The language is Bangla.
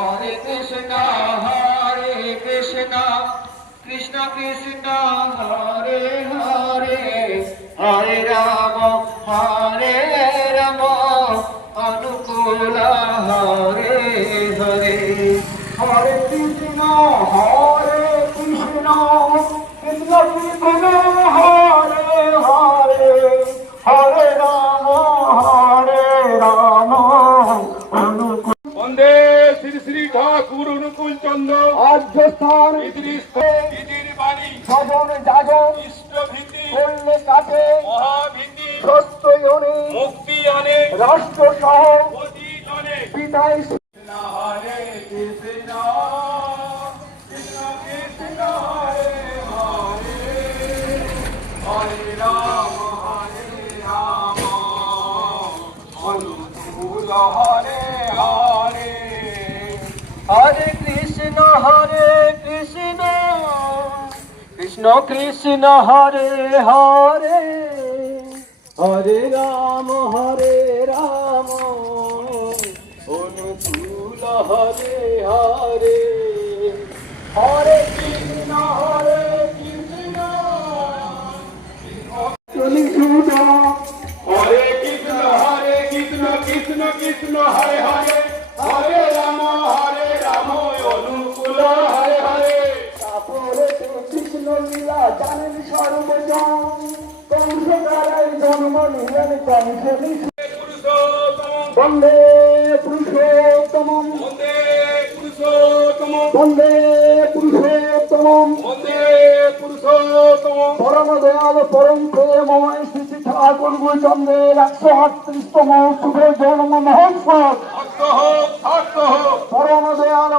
হরে কৃষ্ণ হরে কৃষ্ণ। কৃষ্ণ কৃষ্ণ হরে হরে। হরে রাম হরে রাম। অনুকূল হরে শ্রী শ্রী ঠাকুর অনুকূল চন্দ্র। ইদির বাণী। সবন যাজন ইষ্ট ভীতি। করলে কাটে মহাভীতি। ইয়নে মুক্তি আনে। রাষ্ট্র সহ পিতাই হরে কৃষ্ণ কৃষ্ণ হরে কৃষ্ণ হরে কৃষ্ণ। কৃষ্ণ কৃষ্ণ, হরে হরে। হরে রাম হরে রাম। অনুকূল হরে হরে। বন্দে পুরুষোত্তম বন্দে পুরুষোত্তম বন্দে পুরুষোত্তম বন্দে পুরুষোত্তম পরম দয়াল পরম প্রেমময় শ্রী ঠাকুর গুরুচন্দ্রের একশো আটত্রিশতম শুভ জন্ম মহোৎসব। পরম দয়াল